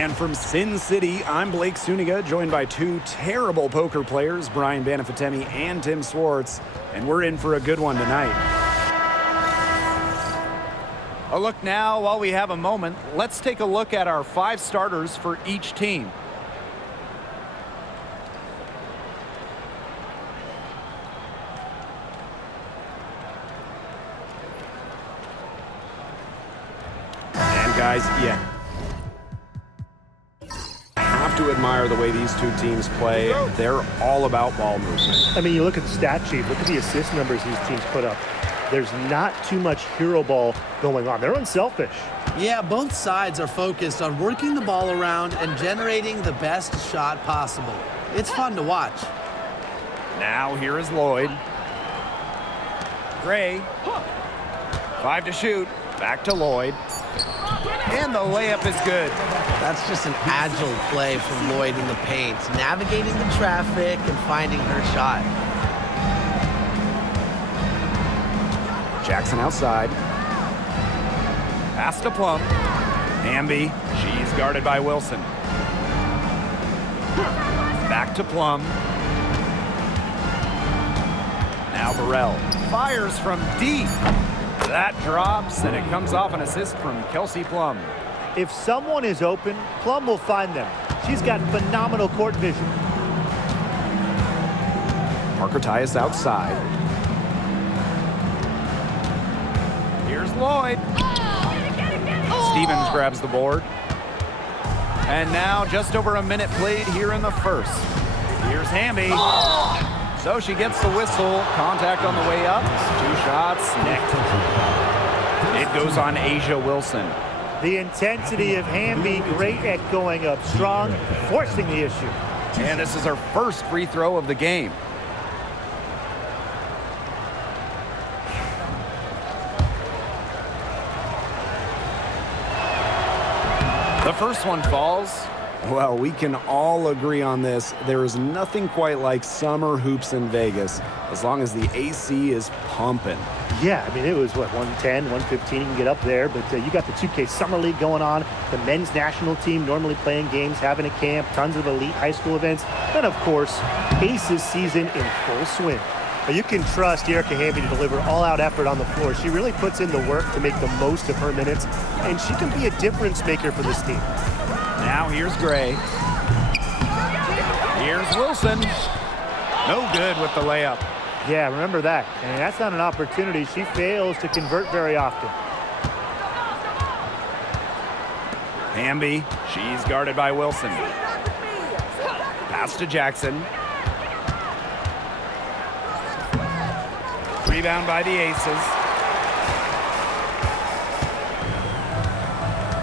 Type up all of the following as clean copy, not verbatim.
And from Sin City, I'm Blake Suniga, joined by two terrible poker players, Brian Banafitemi and Tim Swartz, and we're in for a good one tonight. A look now, while we have a moment, let's take a look at our 5 starters for each team. And guys, yeah. Have to admire the way these two teams play. They're all about ball movement. I mean, you look at the stat sheet, look at the assist numbers these teams put up. There's not too much hero ball going on. They're unselfish. Yeah, both sides are focused on working the ball around and generating the best shot possible. It's fun to watch. Now here is Lloyd. Gray. 5 to shoot. Back to Lloyd. And the layup is good. That's just an agile play from Lloyd in the paint, navigating the traffic and finding her shot. Jackson outside. Pass to Plum. Hamby. She's guarded by Wilson. Back to Plum. Now Burrell. Fires from deep. That drops, and it comes off an assist from Kelsey Plum. If someone is open, Plum will find them. She's got phenomenal court vision. Parker Tyus outside. Here's Lloyd. Stevens grabs the board. And now just over a minute played here in the first. Here's Hamby. So she gets the whistle. Contact on the way up. 2 shots. Nicked. It goes on Asia Wilson. The intensity of Hamby, great at going up strong, forcing the issue. And this is her first free throw of the game. The first one falls. Well, we can all agree on this. There is nothing quite like summer hoops in Vegas, as long as the AC is pumping. Yeah, I mean, it was, 110, 115, you can get up there, but you got the 2K Summer League going on, the men's national team normally playing games, having a camp, tons of elite high school events, and of course, Aces season in full swing. Now, you can trust Erica Hamby to deliver all-out effort on the floor. She really puts in the work to make the most of her minutes, and she can be a difference maker for this team. Now here's Gray. Here's Wilson. No good with the layup. Yeah, remember that. And that's not an opportunity. She fails to convert very often. Hamby, she's guarded by Wilson. Pass to Jackson. Rebound by the Aces.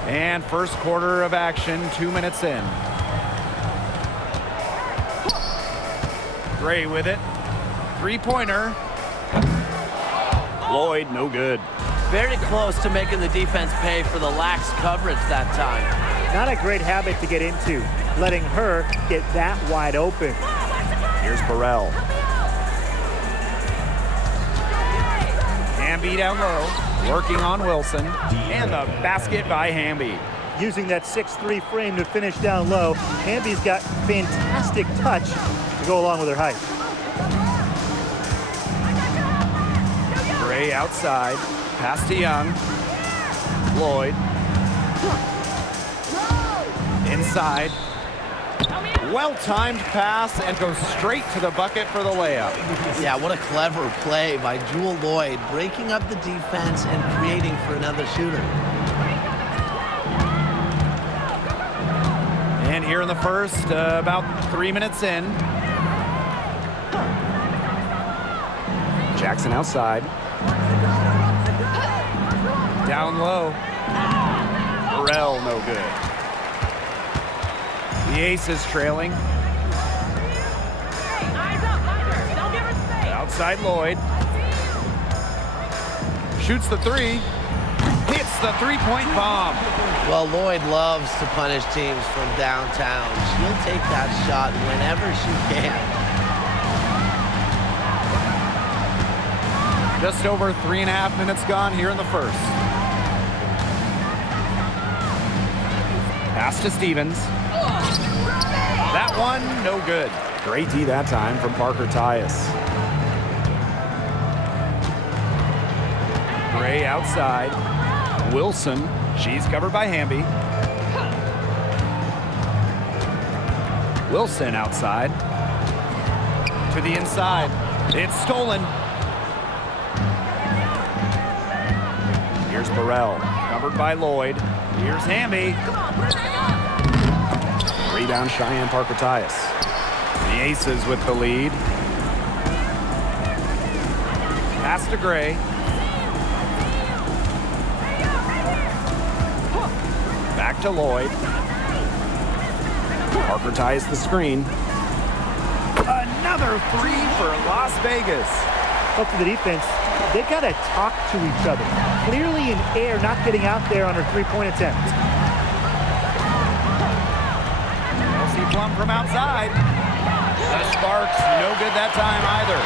And first quarter of action, 2 minutes in. Gray with it. 3-pointer. Lloyd, no good. Very close to making the defense pay for the lax coverage that time. Not a great habit to get into, letting her get that wide open. Here's Burrell. Hamby down low, working on Wilson. And the basket by Hamby. Using that 6'3" frame to finish down low, Hamby's got fantastic touch to go along with her height. Gray outside. Pass to Young. Lloyd. Inside. Well-timed pass and goes straight to the bucket for the layup. Yeah, what a clever play by Jewel Lloyd, breaking up the defense and creating for another shooter. And here in the first, about 3 minutes in. Jackson outside. Down low. Burrell, no good. The Aces trailing. Outside Lloyd. Shoots the 3. Hits the 3-point bomb. Well, Lloyd loves to punish teams from downtown. She'll take that shot whenever she can. Just over 3.5 minutes gone here in the first. Pass to Stevens. That one, no good. Great D that time from Parker Tyus. Gray outside. Wilson, she's covered by Hamby. Wilson outside. To the inside. It's stolen. Here's Burrell, covered by Lloyd. Here's Hamby. Rebound Cheyenne Parker Tyus. The Aces with the lead. Pass to Gray. Back to Lloyd. Parker Tyus the screen. Another three for Las Vegas. Up for the defense, they got to talk to each other. Clearly in air, not getting out there on her three-point attempt. Kelsey Plum from outside. The Sparks, no good that time either.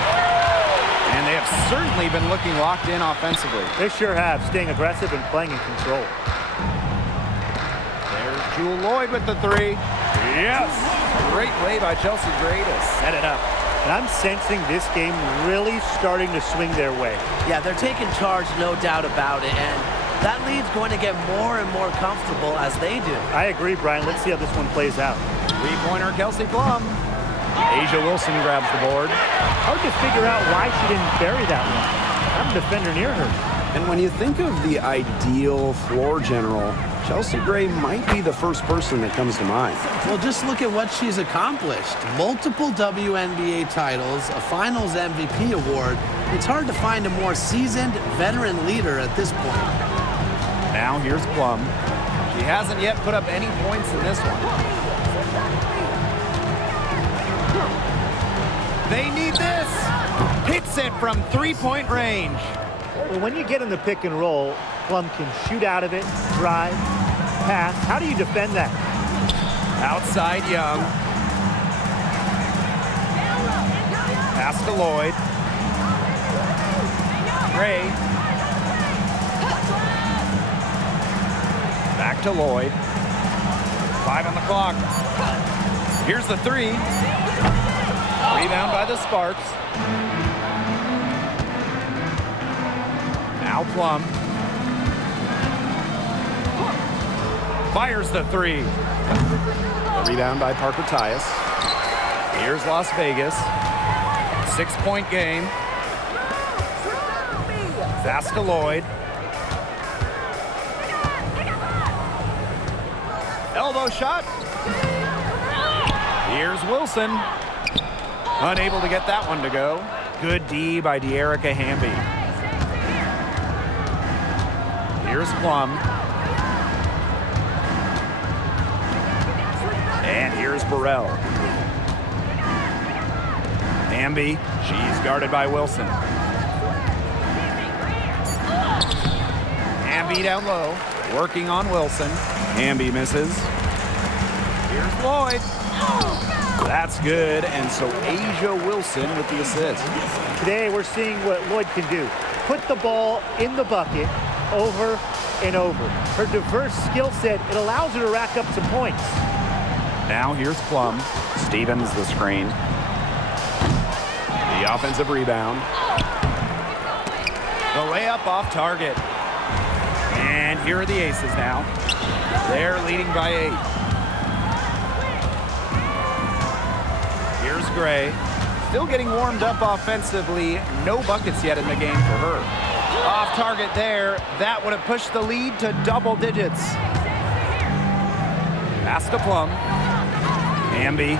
And they have certainly been looking locked in offensively. They sure have, staying aggressive and playing in control. There's Jewel Lloyd with the three. Yes! Great play by Chelsea Gray to set it up. And I'm sensing this game really starting to swing their way. Yeah, they're taking charge, no doubt about it, and that lead's going to get more and more comfortable as they do. I agree, Brian. Let's see how this one plays out. Three-pointer Kelsey Plum. Asia Wilson grabs the board. Hard to figure out why she didn't bury that one. I'm a defender near her. And when you think of the ideal floor general, Chelsea Gray might be the first person that comes to mind. Well, just look at what she's accomplished. Multiple WNBA titles, a Finals MVP award. It's hard to find a more seasoned veteran leader at this point. Now here's Plum. She hasn't yet put up any points in this one. They need this. Hits it from three-point range. Well, when you get in the pick and roll, Plum can shoot out of it, drive, pass. How do you defend that? Outside Young. Pass to Lloyd. Gray. Back to Lloyd. 5 on the clock. Here's the three. Rebound by the Sparks. Now Plum. Fires the three. A rebound by Parker Tyus. Here's Las Vegas. 6-point game. Pass to Lloyd. Elbow shot. Here's Wilson. Unable to get that one to go. Good D by De'Erica Hamby. Here's Plum. And here's Burrell. Hamby, she's guarded by Wilson. Hamby down low, working on Wilson. Hamby misses. Here's Lloyd. That's good, and so Asia Wilson with the assist. Today we're seeing what Lloyd can do. Put the ball in the bucket over and over. Her diverse skill set, it allows her to rack up some points. Now here's Plum. Stevens the screen. The offensive rebound. The layup off target. And here are the Aces now. They're leading by 8. Here's Gray. Still getting warmed up offensively. No buckets yet in the game for her. Off target there. That would have pushed the lead to double digits. Pass to Plum. Hamby.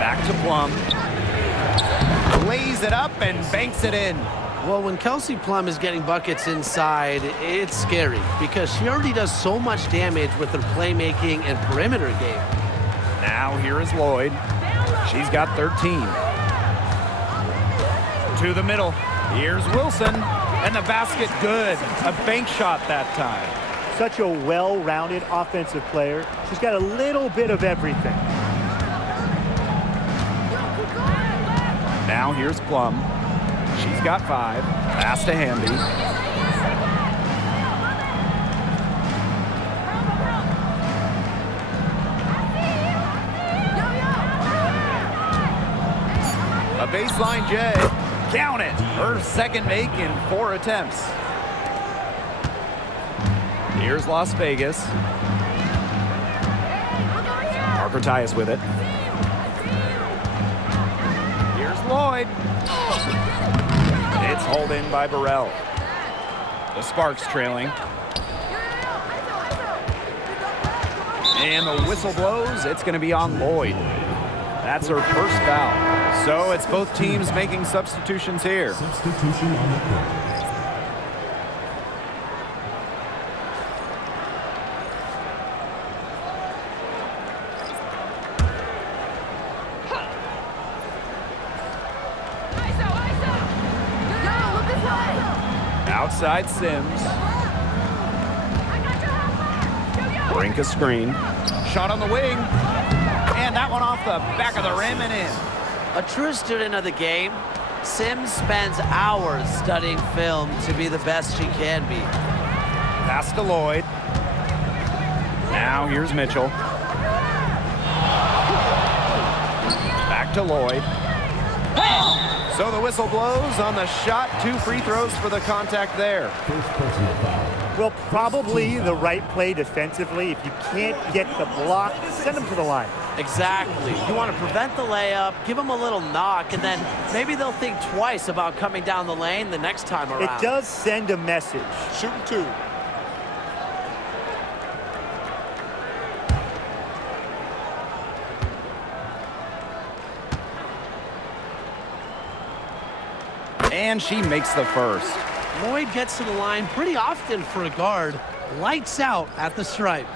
Back to Plum. Lays it up and banks it in. Well, when Kelsey Plum is getting buckets inside, it's scary because she already does so much damage with her playmaking and perimeter game. Now here is Lloyd. She's got 13. To the middle. Here's Wilson. And the basket good. A bank shot that time. Such a well-rounded offensive player. She's got a little bit of everything. Now here's Plum. She's got 5. Pass to Hamby. baseline J. Count it. Her second make in 4 attempts. Here's Las Vegas. Parker Tyus with it. Here's Lloyd. It's hauled in by Burrell. The Sparks trailing. And the whistle blows. It's going to be on Lloyd. That's her first foul. So it's both teams making substitutions here. Substitution on the court. Outside Sims. Brink a screen. Shot on the wing. And that one off the back of the rim and in. A true student of the game, Sims spends hours studying film to be the best she can be. Pass to Lloyd. Now here's Mitchell. Back to Lloyd. So the whistle blows on the shot. 2 free throws for the contact there. First personal foul. Well, probably the right play defensively. If you can't get the block, send them to the line. Exactly. You want to prevent the layup, give them a little knock, and then maybe they'll think twice about coming down the lane the next time around. It does send a message. Shooting 2. And she makes the first. Lloyd gets to the line pretty often for a guard. Lights out at the stripe.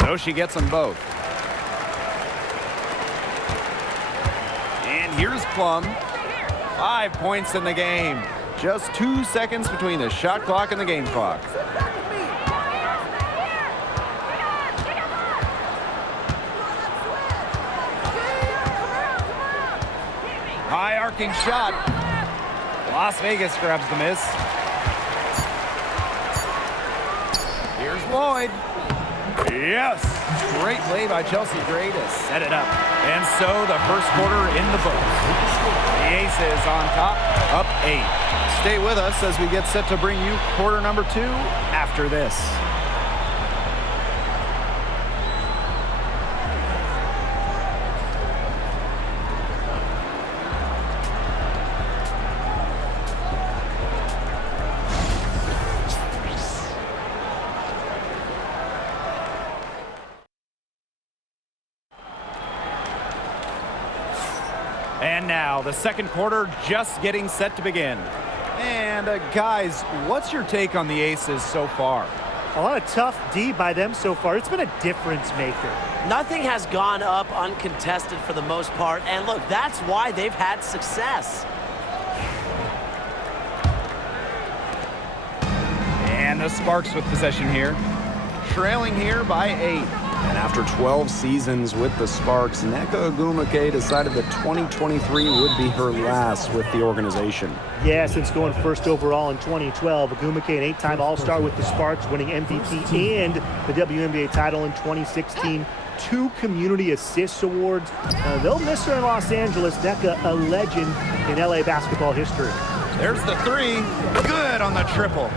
So she gets them both. And here's Plum. 5 points in the game. Just 2 seconds between the shot clock and the game clock. High arcing shot. Las Vegas grabs the miss. Here's Lloyd. Yes! Great play by Chelsea Gray to set it up. And so the first quarter in the books. The Aces on top, up 8. Stay with us as we get set to bring you quarter number 2 after this. And now the second quarter just getting set to begin. And guys, what's your take on the Aces so far? A lot of tough D by them so far. It's been a difference maker. Nothing has gone up uncontested for the most part, and look, that's why they've had success. And the Sparks with possession here. Trailing here by 8. And after 12 seasons with the Sparks, Nneka Ogwumike decided that 2023 would be her last with the organization. Yeah, since going first overall in 2012, Ogwumike, an 8-time All-Star with the Sparks, winning MVP and the WNBA title in 2016. 2 Community Assists Awards. They'll miss her in Los Angeles. Nneka, a legend in LA basketball history. There's the 3. Good on the triple.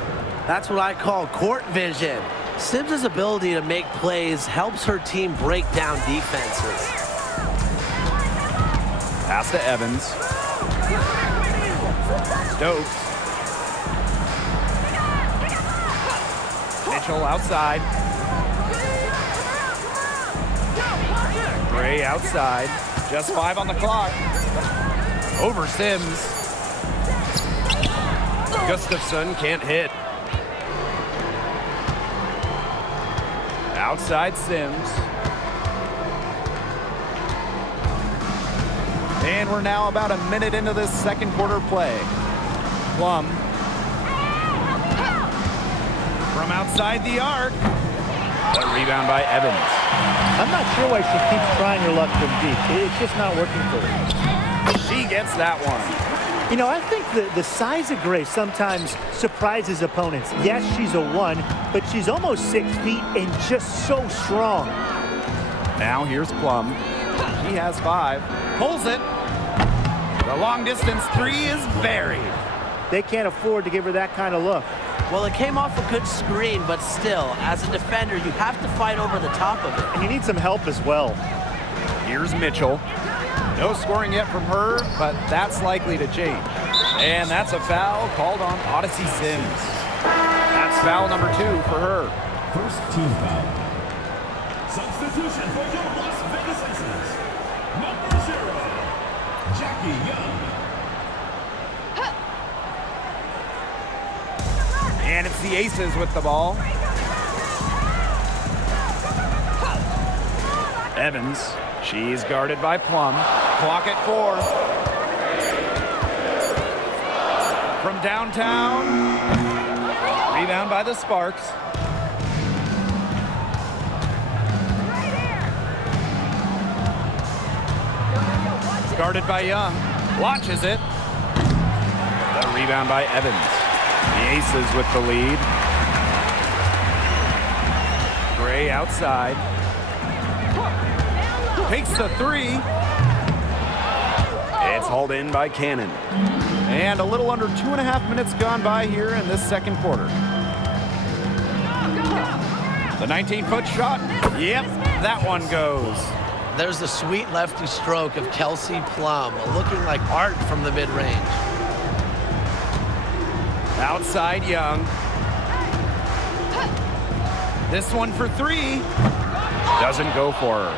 That's what I call court vision. Sims' ability to make plays helps her team break down defenses. Pass to Evans. Stokes. Mitchell outside. Gray outside. Just 5 on the clock. Over Sims. Gustafson can't hit. Outside Sims. And we're now about a minute into this second quarter play. Plum. From outside the arc. A rebound by Evans. I'm not sure why she keeps trying her luck from deep. It's just not working for her. She gets that one. You know, I think the size of Gray sometimes surprises opponents. Yes, she's a 1, but she's almost 6 feet and just so strong. Now here's Plum. She has 5. Pulls it. The long distance 3 is buried. They can't afford to give her that kind of look. Well, it came off a good screen, but still, as a defender, you have to fight over the top of it. And you need some help as well. Here's Mitchell. No scoring yet from her, but that's likely to change. And that's a foul called on Odyssey Sims. That's foul number 2 for her. First team foul. Substitution for your Las Vegas Aces. Number 0, Jackie Young. And it's the Aces with the ball. Evans. She's guarded by Plum. Clock at 4. From downtown. Rebound by the Sparks. Guarded by Young. Watches it. The rebound by Evans. The Aces with the lead. Gray outside. Takes the 3. It's hauled in by Cannon. And a little under 2.5 minutes gone by here in this second quarter. The 19-foot shot. Yep, that one goes. There's the sweet lefty stroke of Kelsey Plum, looking like art from the mid-range. Outside Young. This one for 3. Doesn't go for her.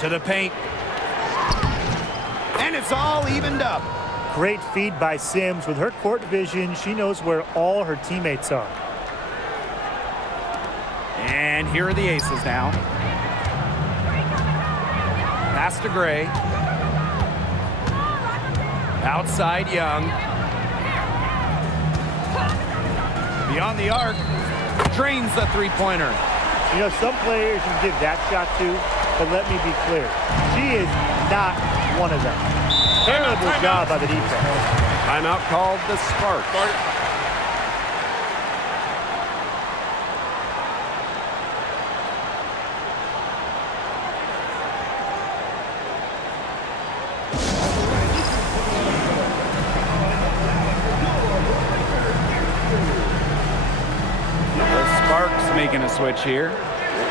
To the paint. And it's all evened up. Great feed by Sims. With her court vision, she knows where all her teammates are. And here are the Aces now. Pass to Gray. Outside Young. Beyond the arc. Drains the three-pointer. You know, some players you give that shot to, but let me be clear. She is not one of them. Terrible job by the defense. Timeout called the Sparks. Making a switch here.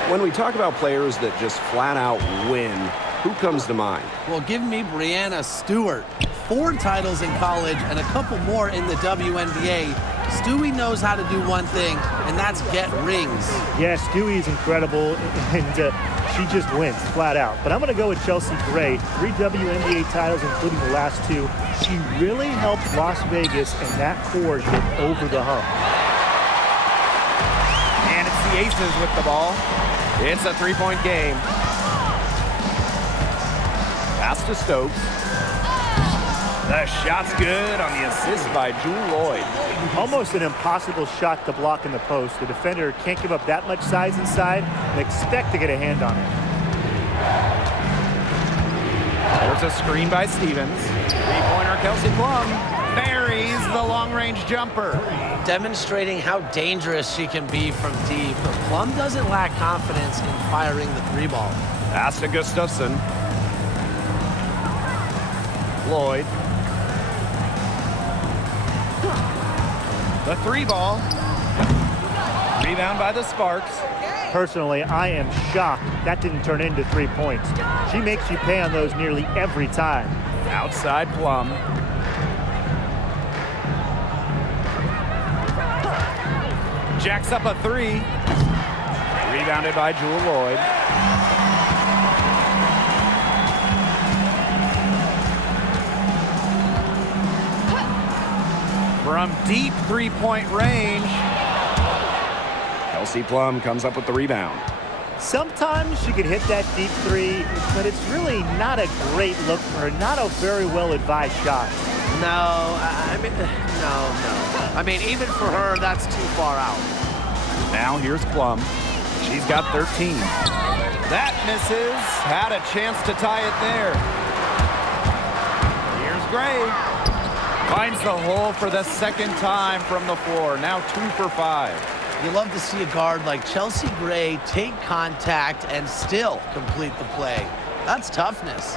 When we talk about players that just flat out win, who comes to mind? Well, give me Brianna Stewart. 4 titles in college and a couple more in the WNBA. Stewie knows how to do one thing, and that's get rings. Yeah, Stewie is incredible, and she just wins flat out. But I'm going to go with Chelsea Gray. 3 WNBA titles, including the last 2. She really helped Las Vegas and that core get over the hump. And it's the Aces with the ball. It's a 3-point game. Pass to Stokes. The shot's good on the assist by Jewel Lloyd. Almost an impossible shot to block in the post. The defender can't give up that much size inside and expect to get a hand on it. There's a screen by Stevens. 3-pointer Kelsey Plum buries the long-range jumper. Demonstrating how dangerous she can be from deep. But Plum doesn't lack confidence in firing the 3-ball. Pass to Gustafson. Lloyd. The 3-ball. Rebound by the Sparks. Personally, I am shocked that didn't turn into 3 points. She makes you pay on those nearly every time. Outside Plum. Jacks up a 3. Rebounded by Jewel Lloyd. From deep 3-point range, Kelsey Plum comes up with the rebound. Sometimes she can hit that deep 3, but it's really not a great look for her. Not a very well-advised shot. No. I mean, even for her, that's too far out. Now here's Plum. She's got 13. That misses. Had a chance to tie it there. Here's Gray. Finds the hole for the second time from the floor. Now 2 for 5. You love to see a guard like Chelsea Gray take contact and still complete the play. That's toughness.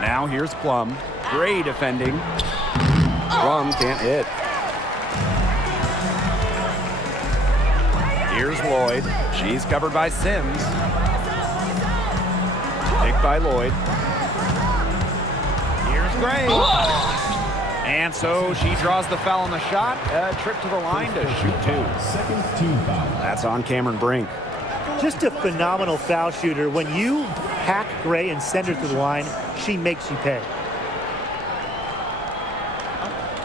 Now here's Plum. Gray defending. Plum can't hit. Here's Lloyd. She's covered by Sims. Picked by Lloyd. Here's Gray. And so she draws the foul on the shot. A trip to the line to shoot 2. Second team foul. That's on Cameron Brink. Just a phenomenal foul shooter. When you hack Gray and send her to the line, she makes you pay.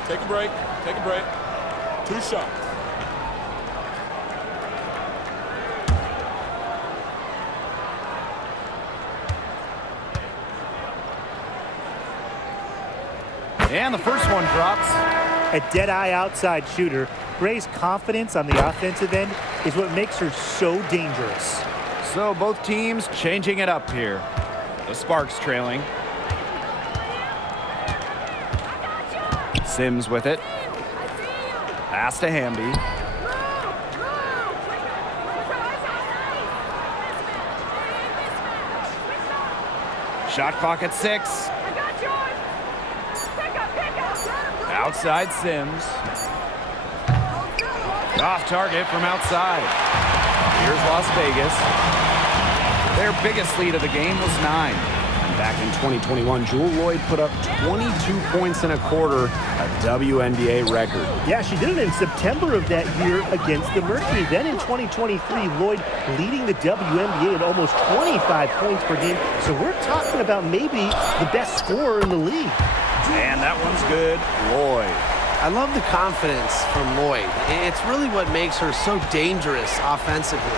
Take a break. Take a break. 2 shots. And the first one drops. A dead-eye outside shooter. Gray's confidence on the offensive end is what makes her so dangerous. So both teams changing it up here. The Sparks trailing. Sims with it. Pass to Hamby. Shot clock at 6. Outside Sims. Off target from outside. Here's Las Vegas. Their biggest lead of the game was 9. Back in 2021, Jewel Lloyd put up 22 points in a quarter, a WNBA record. Yeah, she did it in September of that year against the Mercury. Then in 2023, Lloyd leading the WNBA at almost 25 points per game. So we're talking about maybe the best scorer in the league. And that one's good. Lloyd. I love the confidence from Lloyd. It's really what makes her so dangerous offensively.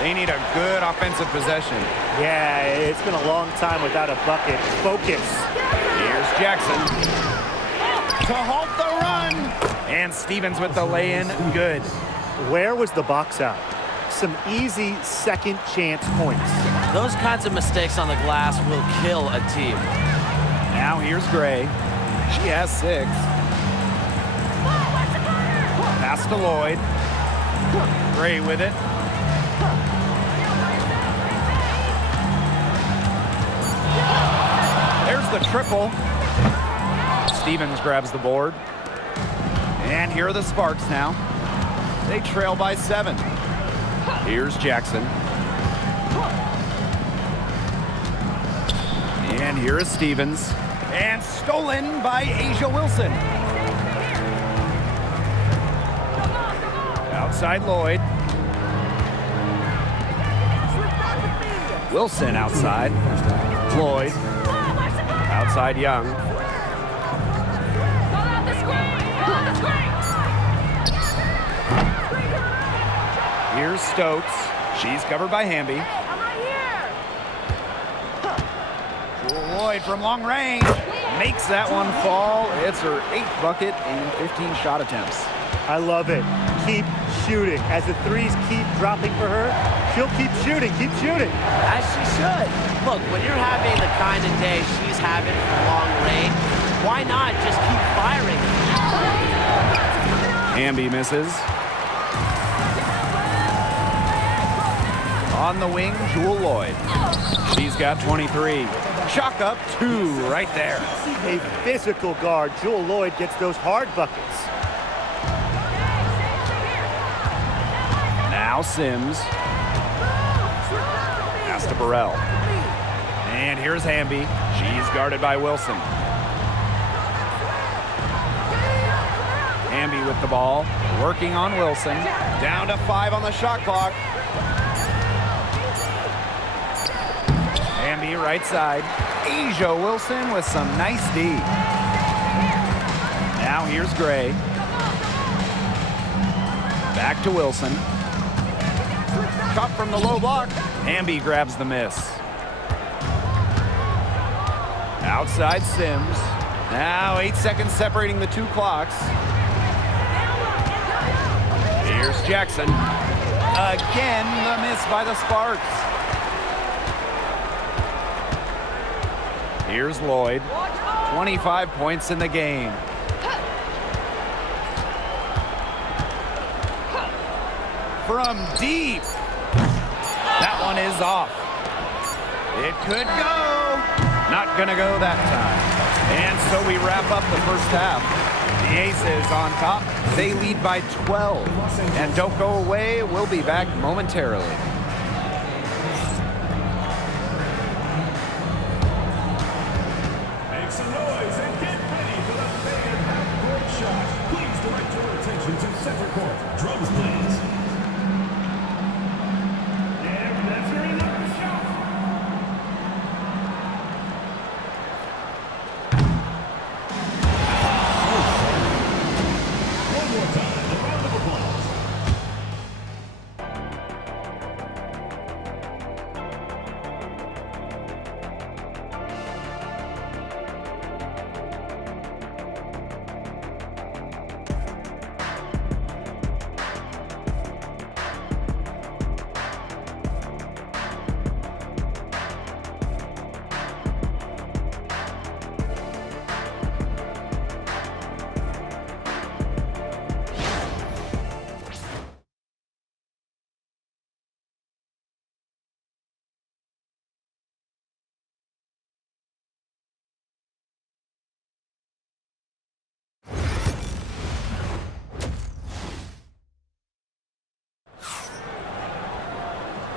They need a good offensive possession. Yeah, it's been a long time without a bucket. Focus. Here's Jackson. To halt the run. And Stevens with the lay-in. Good. Where was the box out? Some easy second chance points. Those kinds of mistakes on the glass will kill a team. Now here's Gray. She has 6. Pass to Lloyd. Gray with it. There's the triple. Stevens grabs the board. And here are the Sparks now. They trail by 7. Here's Jackson. And here is Stevens. And stolen by Asia Wilson. Outside Lloyd. Wilson outside. Lloyd. Outside Young. Here's Stokes. She's covered by Hamby. Lloyd from long range makes that one fall. It's her 8th bucket in 15 shot attempts. I love it. Keep shooting. As the threes keep dropping for her, she'll keep shooting. Keep shooting. As she should. Look, when you're having the kind of day she's having from long range, why not just keep firing? Hamby misses. On the wing, Jewel Lloyd. She's got 23. Chalk up 2 right there. A physical guard. Jewel Lloyd gets those hard buckets. Now Sims. Pass to Burrell. And here's Hamby. She's guarded by Wilson. Hamby with the ball. Working on Wilson. Down to 5 on the shot clock. Hamby right side. Asia Wilson with some nice D. Now here's Gray. Back to Wilson. Shot from the low block. Hamby grabs the miss. Outside Sims. Now 8 seconds separating the 2 clocks. Here's Jackson. Again, the miss by the Sparks. Here's Lloyd. 25 points in the game. From deep. That one is off. It could go. Not gonna go that time. And so we wrap up the first half. The Aces on top. They lead by 12. And don't go away. We'll be back momentarily. Make some noise and get ready for the big and half-court shot. Please direct your attention to center court. Drums, please. Yeah, that's very enough for shot. One more time, a round of applause.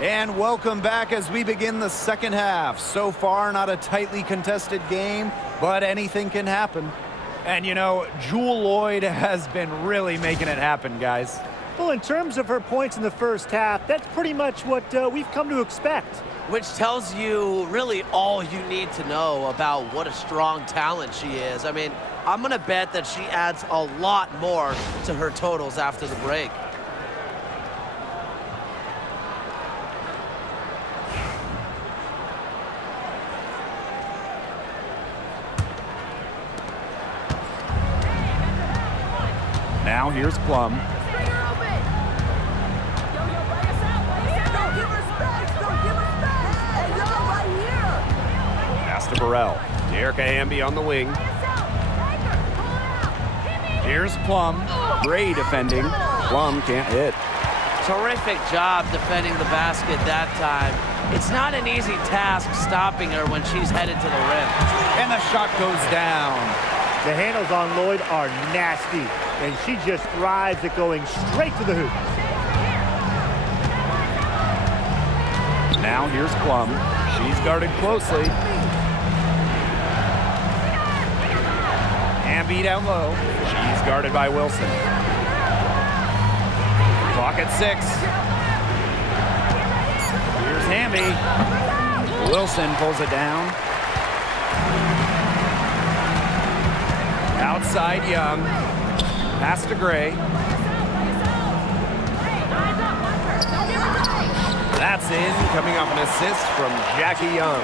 And welcome back as we begin the second half. So far, not a tightly contested game, but anything can happen. And you know, Jewel Lloyd has been really making it happen, guys. Well, in terms of her points in the first half, that's pretty much what we've come to expect. Which tells you really all you need to know about what a strong talent she is. I mean, I'm going to bet that she adds a lot more to her totals after the break. Now here's Plum. Pass to Burrell. Erica Hamby on the wing. Here's Plum. Great defending. Plum can't hit. Terrific job defending the basket that time. It's not an easy task stopping her when she's headed to the rim. And the shot goes down. The handles on Lloyd are nasty, and she just thrives at going straight to the hoop. Now here's Plum. She's guarded closely. Hamby down low. She's guarded by Wilson. Clock at 6. Here's Hamby. Wilson pulls it down. Outside Young. Pass to Gray. That's in, coming off an assist from Jackie Young.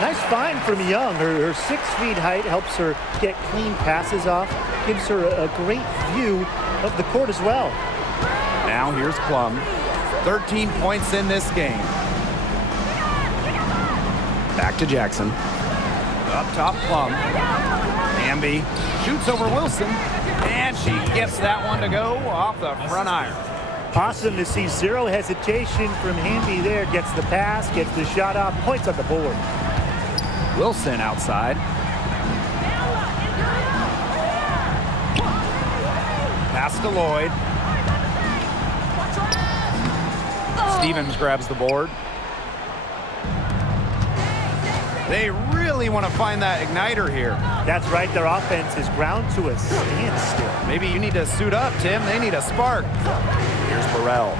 Nice find from Young. Her 6 feet height helps her get clean passes off, gives her a great view of the court as well. Now here's Plum. 13 points in this game. Back to Jackson. Up top, Plum. Hamby shoots over Wilson, and she gets that one to go off the front iron. Awesome to see zero hesitation from Hamby there. Gets the pass, gets the shot off, points on the board. Wilson outside. Pass to Lloyd. Stevens grabs the board. They really want to find that igniter here. That's right, their offense is ground to a standstill. Maybe you need to suit up, Tim. They need a spark. Here's Burrell.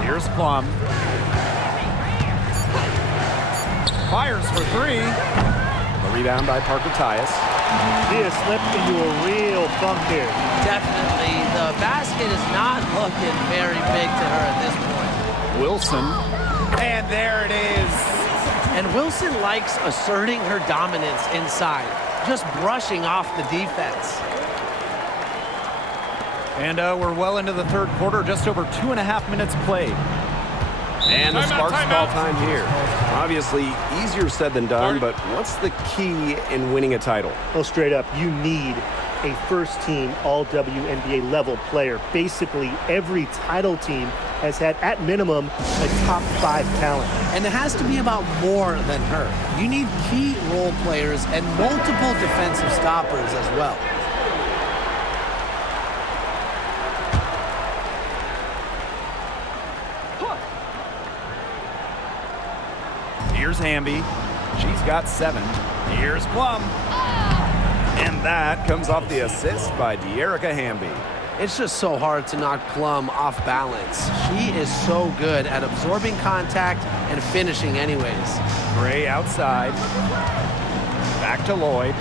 Here's Plum. Fires for 3. The rebound by Parker Tyus. She has slipped into a real funk here. Definitely. The basket is not looking very big to her at this point. Wilson. And there it is. And Wilson likes asserting her dominance inside, just brushing off the defense. And we're well into the third quarter, just over 2.5 minutes played. And the Timeout, Sparks timeout. call time here. Obviously, easier said than done, but what's the key in winning a title? Well, straight up, you need a first-team all-WNBA level player. Basically, every title team has had, at minimum, a top 5 talent. And it has to be about more than her. You need key role players and multiple defensive stoppers as well. Here's Hamby. She's got 7. Here's Plum. And that comes off the assist by De'Erica Hamby. It's just so hard to knock Plum off balance. She is so good at absorbing contact and finishing anyways. Gray outside. Back to Lloyd.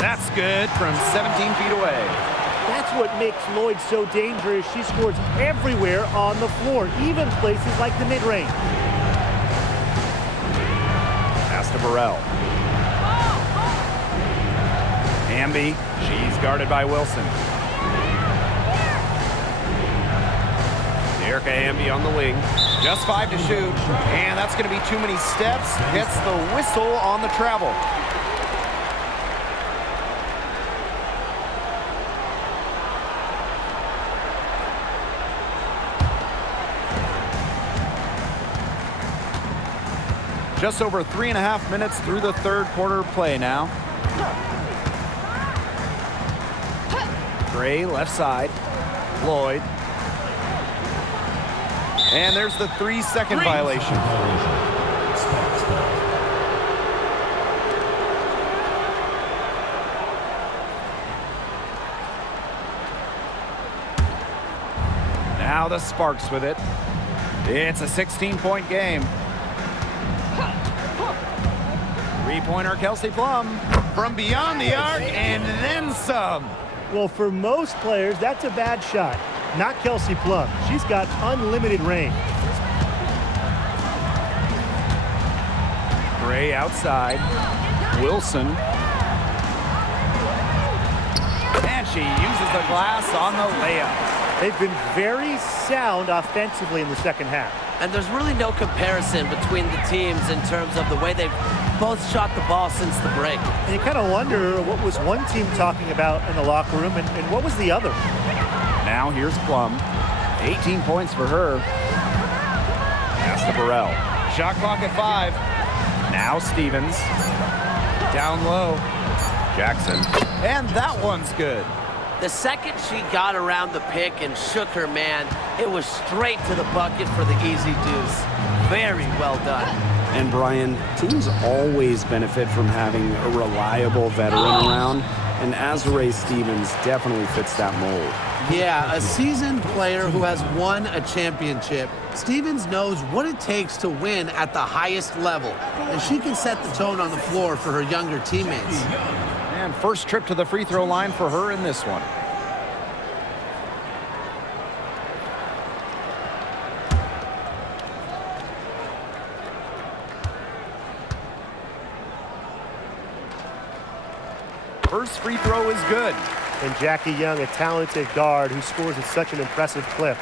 That's good from 17 feet away. That's what makes Lloyd so dangerous. She scores everywhere on the floor, even places like the mid-range. Pass to Burrell. Hamby, she's guarded by Wilson. De'Erica Hamby on the wing. Just 5 to shoot, and that's going to be too many steps. Gets the whistle on the travel. Just over 3.5 minutes through the third quarter play now. Gray left side. Lloyd. And there's the 3-second violation. Now the Sparks with it. It's a 16-point game. Three-pointer Kelsey Plum from beyond the arc and then some. Well, for most players, that's a bad shot. Not Kelsey Plum. She's got unlimited range. Gray outside. Wilson. And she uses the glass on the layup. They've been very sound offensively in the second half. And there's really no comparison between the teams in terms of the way they've both shot the ball since the break. And you kind of wonder what was one team talking about in the locker room and what was the other. Now here's Plum. 18 points for her. Pass to Burrell. Shot clock at 5. Now Stevens. Down low. Jackson. And that one's good. The second she got around the pick and shook her man, it was straight to the bucket for the easy deuce. Very well done. And Brian, teams always benefit from having a reliable veteran around, and Azure Stevens definitely fits that mold. Yeah, a seasoned player who has won a championship. Stevens knows what it takes to win at the highest level, and she can set the tone on the floor for her younger teammates. And first trip to the free throw line for her in this one. First free throw is good. And Jackie Young, a talented guard who scores at such an impressive clip.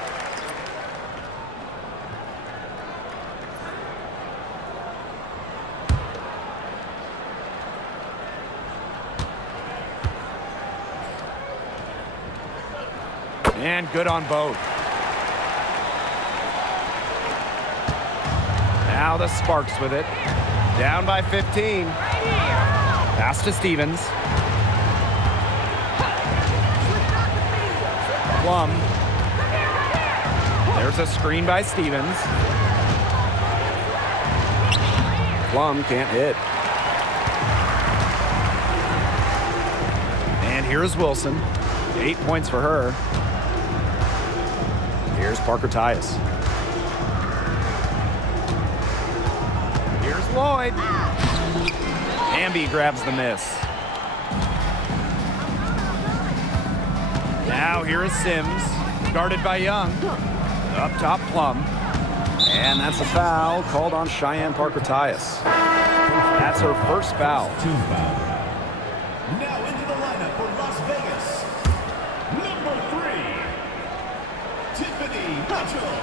And good on both. Now the Sparks with it. Down by 15. Pass to Stevens. Plum. There's a screen by Stevens. Plum can't hit. And here's Wilson. 8 points for her. Here's Parker Tyus. Here's Lloyd. Hamby grabs the miss. Now here is Sims, guarded by Young. Up top, Plum. And that's a foul called on Cheyenne Parker Tyus. That That's her first foul. Team foul. Now into the lineup for Las Vegas. Number 3, Tiffany Mitchell.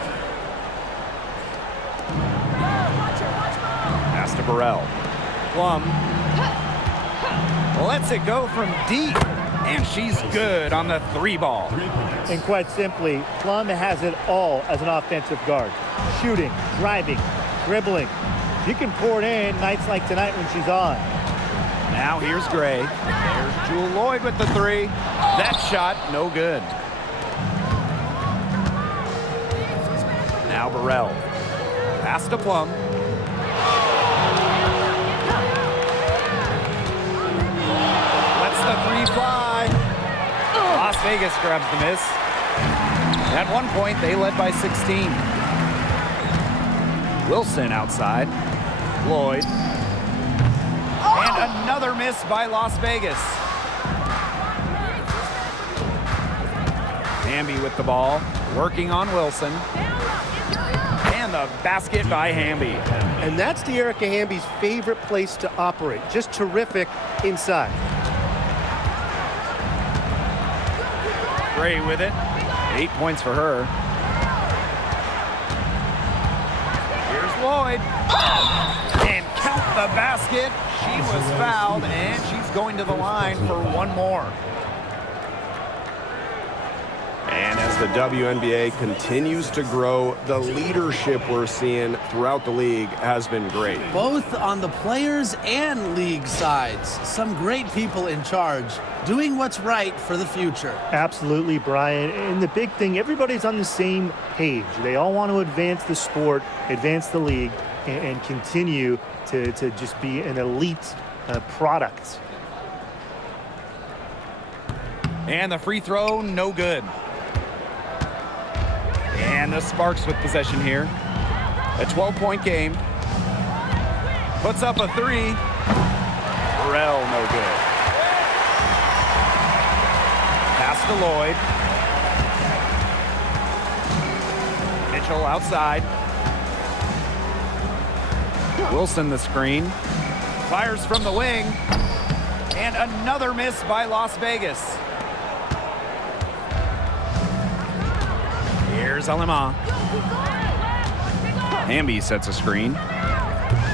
Pass to Burrell. Plum lets it go from deep, and she's good on the 3 ball. 3 points. And quite simply, Plum has it all as an offensive guard. Shooting, driving, dribbling. She can pour it in nights like tonight when she's on. Now here's Gray. There's Jewel Lloyd with the 3. That shot, no good. Now Burrell. Pass to Plum. Lets the 3 fly. Las Vegas grabs the miss. At one point, they led by 16. Wilson outside. Lloyd. And another miss by Las Vegas. Hamby with the ball, working on Wilson. And the basket by Hamby. And that's De'Erica Hamby's favorite place to operate. Just terrific inside. Gray with it. 8 points for her. Here's Lloyd. And count the basket. She was fouled, and she's going to the line for one more. And as the WNBA continues to grow, the leadership we're seeing throughout the league has been great. Both on the players and league sides. Some great people in charge, doing what's right for the future. Absolutely, Brian. And the big thing, everybody's on the same page. They all want to advance the sport, advance the league, and continue to just be an elite product. And the free throw, no good. And the Sparks with possession here. A 12-point game. Puts up a 3. Burrell, no good. Pass to Lloyd. Mitchell outside. Wilson the screen. Fires from the wing. And another miss by Las Vegas. Here's Alemán. Hamby sets a screen.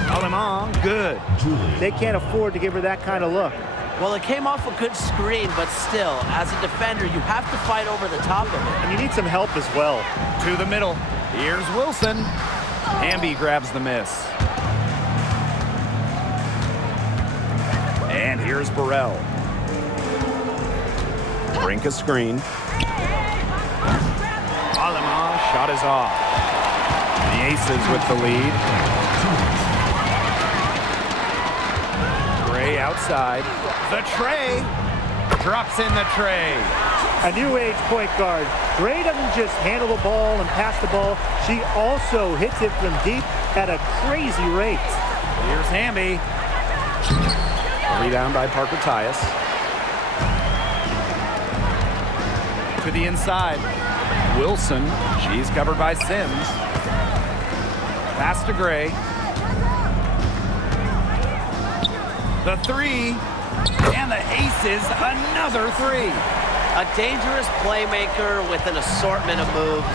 Alemán, good. They can't afford to give her that kind of look. Well, it came off a good screen, but still, as a defender, you have to fight over the top of it. And you need some help as well. To the middle. Here's Wilson. Hamby grabs the miss. And here's Burrell. Brink a screen. Alemán shot is off. The Aces with the lead. Gray outside. The tray. Drops in the tray. A new age point guard. Gray doesn't just handle the ball and pass the ball. She also hits it from deep at a crazy rate. Here's Hamby. Rebound by Parker Tyus. To the inside. Wilson. She's covered by Sims. Pass to Gray. The 3. And the Aces, another 3. A dangerous playmaker with an assortment of moves.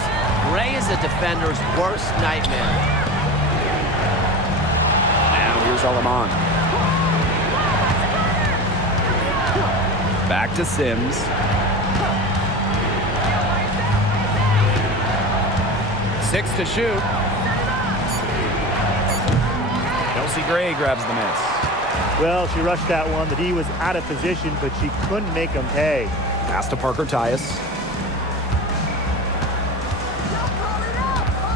Gray is a defender's worst nightmare. Now here's Alemán. Back to Sims. Six to shoot. Kelsey Gray grabs the miss. Well, she rushed that one. The D was out of position, but she couldn't make them pay. Pass to Parker Tyus.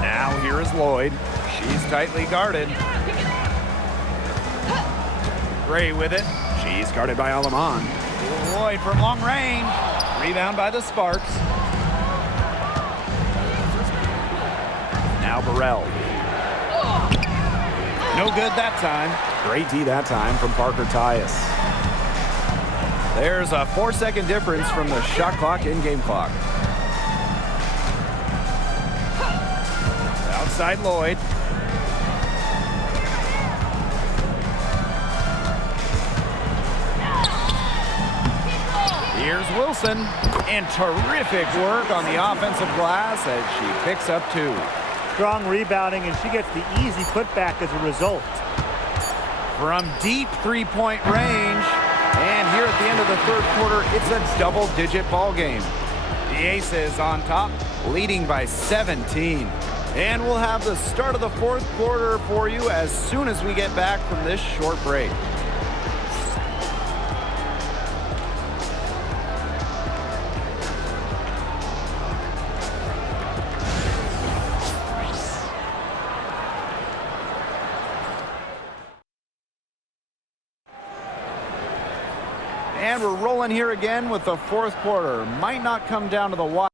Now here is Lloyd. She's tightly guarded. Gray with it. She's guarded by Alemán. Lloyd from long range. Rebound by the Sparks. Now Burrell. No good that time. Great D that time from Parker Tyus. There's a 4-second difference from the shot clock and game clock. Outside Lloyd. Here's Wilson, and terrific work on the offensive glass as she picks up 2. Strong rebounding, and she gets the easy putback as a result. From deep three-point range, and here at the end of the third quarter, it's a double-digit ball game. The Aces on top, leading by 17. And we'll have the start of the fourth quarter for you as soon as we get back from this short break. And we're rolling here again with the fourth quarter. Might not come down to the wire,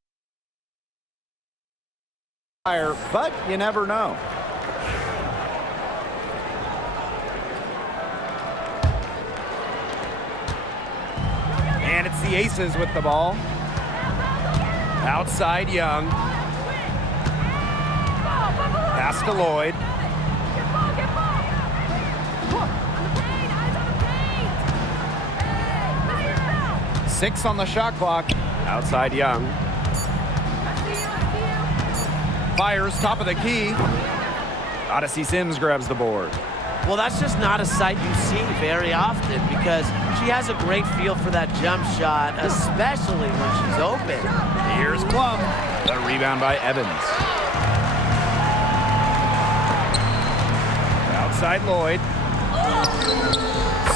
but you never know. And it's the Aces with the ball. Outside Young. Pass to Lloyd. 6 on the shot clock. Outside Young. Fires top of the key. Odyssey Sims grabs the board. Well, that's just not a sight you see very often because she has a great feel for that jump shot, especially when she's open. Here's Plum. The rebound by Evans. Outside Lloyd.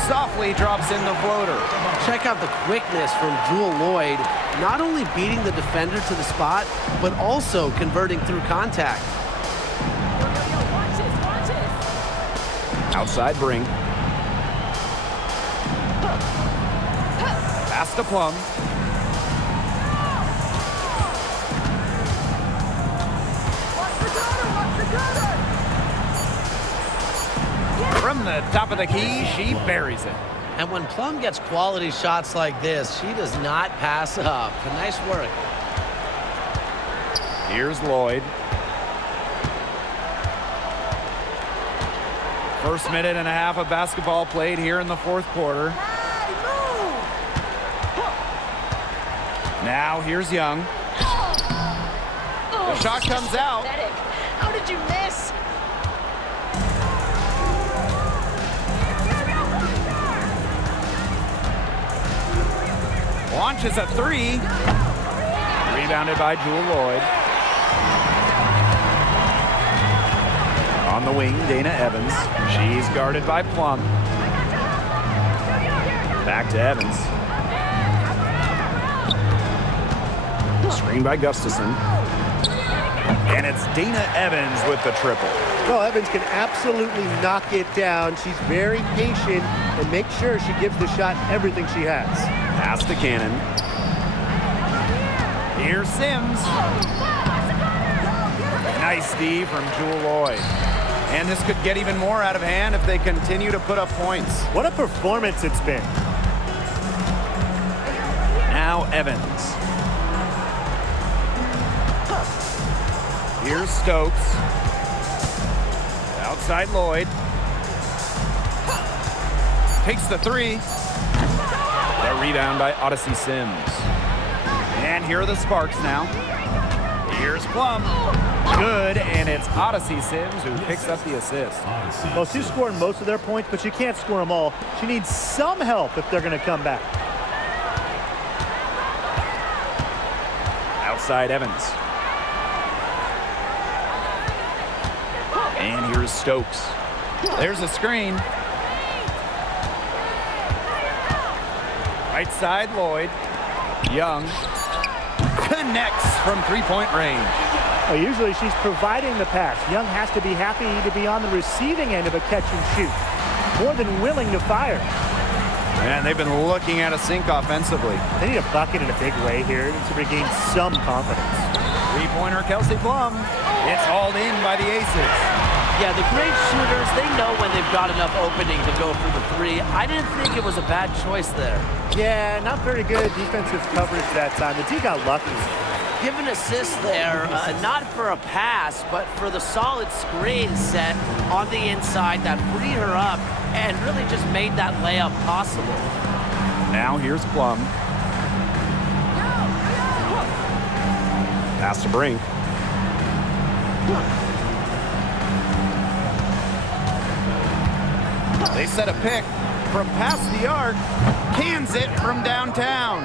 Softly drops in the floater. Check out the quickness from Jewel Lloyd, not only beating the defender to the spot, but also converting through contact. Outside Brink. Pass to Plum. From the top of the key, she buries it. And when Plum gets quality shots like this, she does not pass up. Nice work. Here's Lloyd. First minute and a half of basketball played here in the fourth quarter. Now here's Young. The shot comes out. How did you miss? Launches a 3. Rebounded by Jewel Lloyd. On the wing, Dana Evans. She's guarded by Plum. Back to Evans. Screen by Gustafson. And it's Dana Evans with the triple. Well, Evans can absolutely knock it down. She's very patient and makes sure she gives the shot everything she has. Pass to Cannon. Here's Sims. Nice D from Jewel Lloyd. And this could get even more out of hand if they continue to put up points. What a performance it's been. Now Evans. Here's Stokes. Outside Lloyd. Takes the 3. The rebound by Odyssey Sims. And here are the Sparks now. Here's Plum. Good, and it's Odyssey Sims who picks up the assist. Well, she's scoring most of their points, but she can't score them all. She needs some help if they're going to come back. Outside Evans. And here's Stokes. There's a screen. Right side, Lloyd. Young connects from three-point range. Well, usually she's providing the pass. Young has to be happy to be on the receiving end of a catch and shoot. More than willing to fire. And they've been looking at a sink offensively. They need a bucket in a big way here to regain some confidence. Three-pointer Kelsey Plum. It's hauled in by the Aces. Yeah, the great shooters, they know when they've got enough opening to go for the 3. I didn't think it was a bad choice there. Yeah, not very good defensive coverage that time. The D got lucky. Give an assist there, not for a pass, but for the solid screen set on the inside that freed her up and really just made that layup possible. Now here's Plum. Pass to Brink. They set a pick from past the arc, cans it from downtown.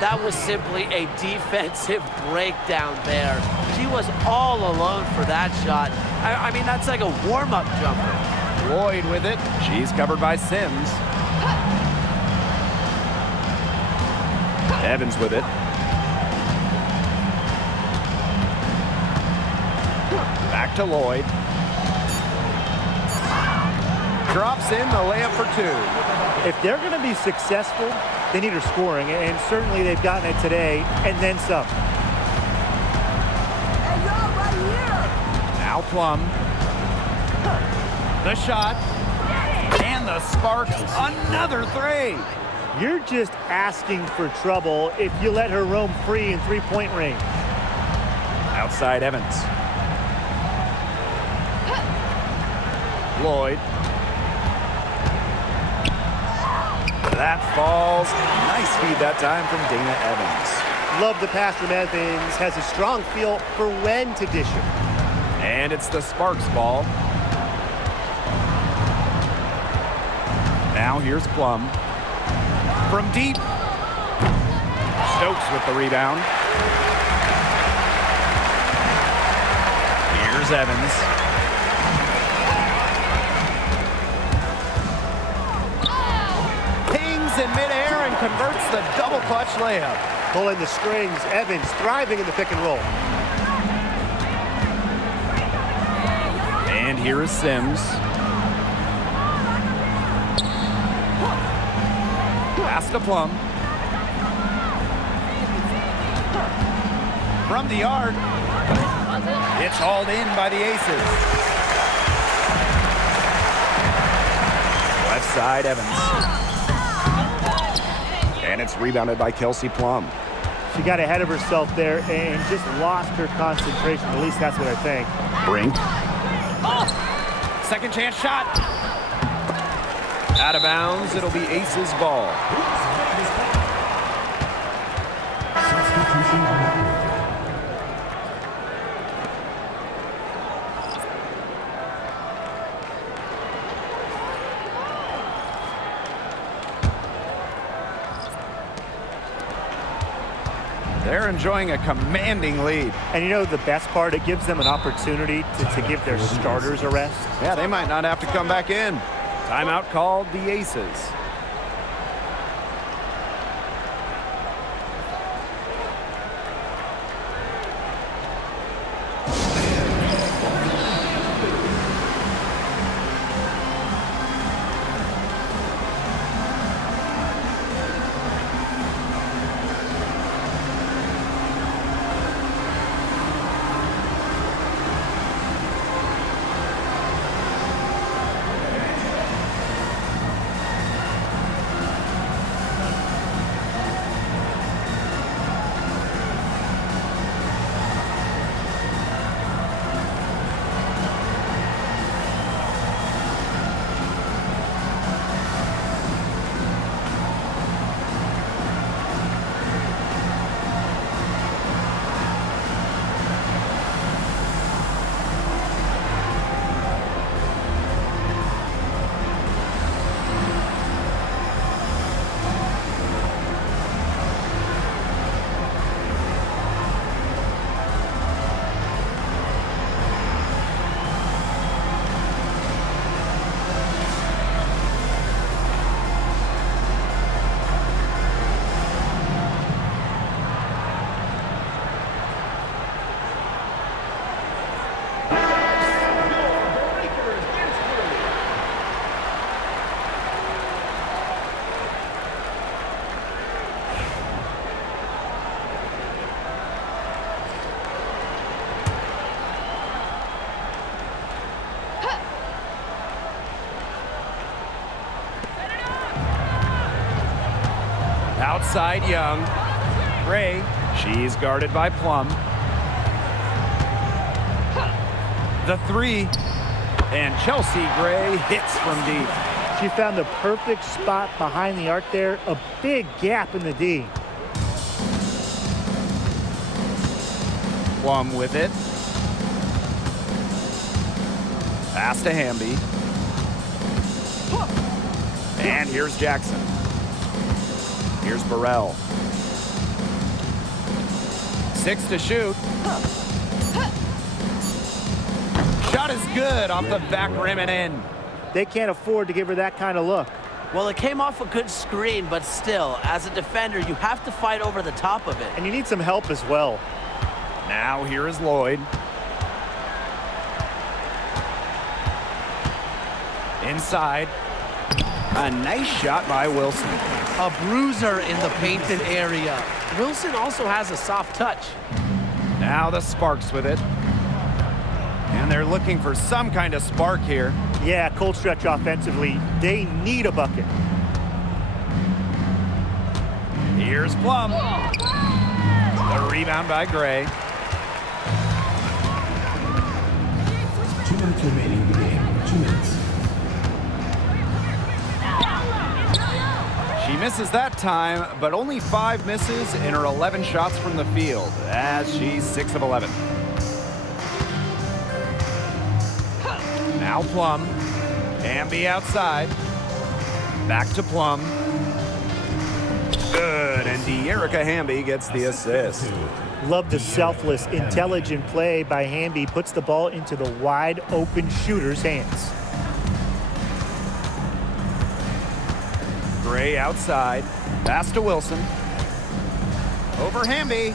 That was simply a defensive breakdown there. She was all alone for that shot. I mean, that's like a warm-up jumper. Lloyd with it. She's covered by Sims. Evans with it. Back to Lloyd. Drops in the layup for two. If they're going to be successful, they need her scoring, and certainly they've gotten it today, and then some. Now Plum. The shot. And the Sparks, another three. You're just asking for trouble if you let her roam free in three-point range. Outside Evans. Lloyd. That falls. Nice feed that time from Dana Evans. Love the pass from Evans. Has a strong feel for when to dish it. And it's the Sparks ball. Now here's Plum. From deep. Stokes with the rebound. Here's Evans. Pings in midair and converts the double clutch layup. Pulling the strings. Evans thriving in the pick and roll. And here is Sims. Pass to Plum. From the arc. It's hauled in by the Aces. Left side Evans. And it's rebounded by Kelsey Plum. She got ahead of herself there and just lost her concentration. At least that's what I think. Brink. Second chance shot. Out of bounds. It'll be Aces ball. They're enjoying a commanding lead. And you know the best part? It gives them an opportunity to give their starters a rest. Yeah, they might not have to come back in. Timeout called the Aces. Outside Young. Gray. She's guarded by Plum. The three. And Chelsea Gray hits from deep. She found the perfect spot behind the arc there. A big gap in the D. Plum with it. Pass to Hamby. And here's Jackson. Here's Burrell. 6 to shoot. Shot is good off the back rim and in. They can't afford to give her that kind of look. Well, it came off a good screen, but still, as a defender, you have to fight over the top of it. And you need some help as well. Now here is Lloyd. Inside. A nice shot by Wilson. A bruiser in the painted area. Wilson also has a soft touch. Now the Sparks with it. And they're looking for some kind of spark here. Yeah, cold stretch offensively. They need a bucket. Here's Plum. The rebound by Gray. 2 minutes remaining in the game. 2 minutes. She misses that time, but only 5 misses in her 11 shots from the field, as she's 6 of 11. Now Plum. Hamby outside. Back to Plum. Good, and De'Erica Hamby gets the assist. Love the selfless, intelligent play by Hamby. Puts the ball into the wide open shooter's hands. Gray outside. Pass to Wilson. Over Hamby.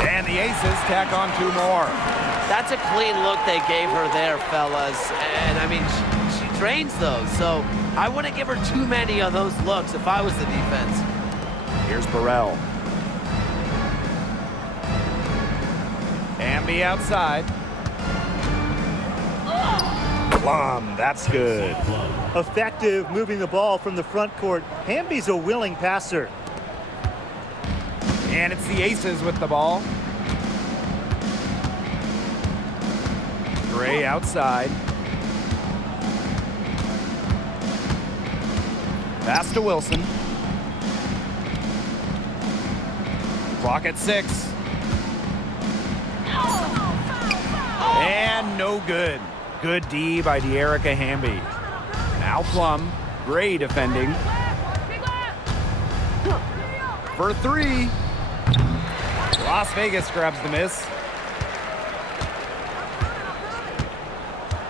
And the Aces tack on 2 more. That's a clean look they gave her there, fellas. And, I mean, she drains those, so I wouldn't give her too many of those looks if I was the defense. Here's Burrell. Hamby outside. Plum, that's good. Effective moving the ball from the front court. Hamby's a willing passer. And it's the Aces with the ball. Gray outside. Pass to Wilson. Clock at 6. And no good. Good D by De'Erica Hamby. Now Plum. Gray defending. For 3. Las Vegas grabs the miss.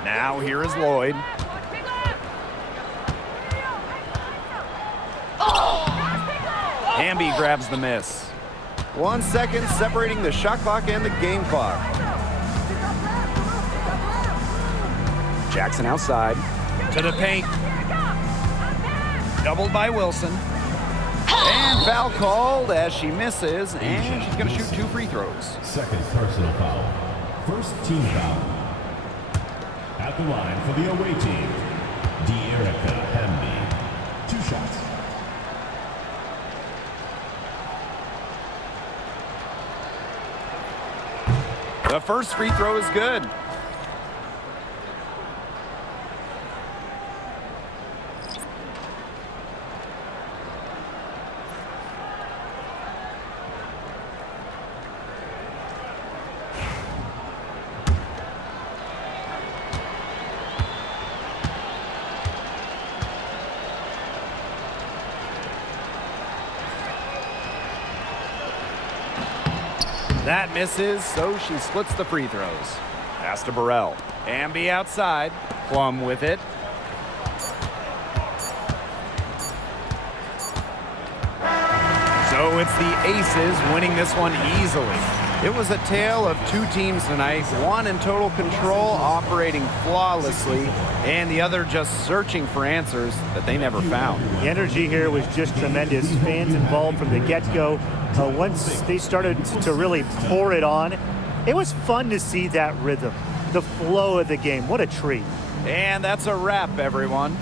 Now here is Lloyd. Hamby grabs the miss. 1 second separating the shot clock and the game clock. Jackson outside. To the paint. Doubled by Wilson. And foul called as she misses, and she's going to shoot 2 free throws. Second personal foul. First team foul. At the line for the away team, De'Erica Hamby. 2 shots. The first free throw is good. That misses, so she splits the free throws. Pass to Burrell. Hamby outside. Plum with it. So it's the Aces winning this one easily. It was a tale of 2 teams tonight, one in total control, operating flawlessly, and the other just searching for answers that they never found. The energy here was just tremendous. Fans involved from the get-go. Once they started to really pour it on, it was fun to see that rhythm, the flow of the game. What a treat. And that's a wrap, everyone.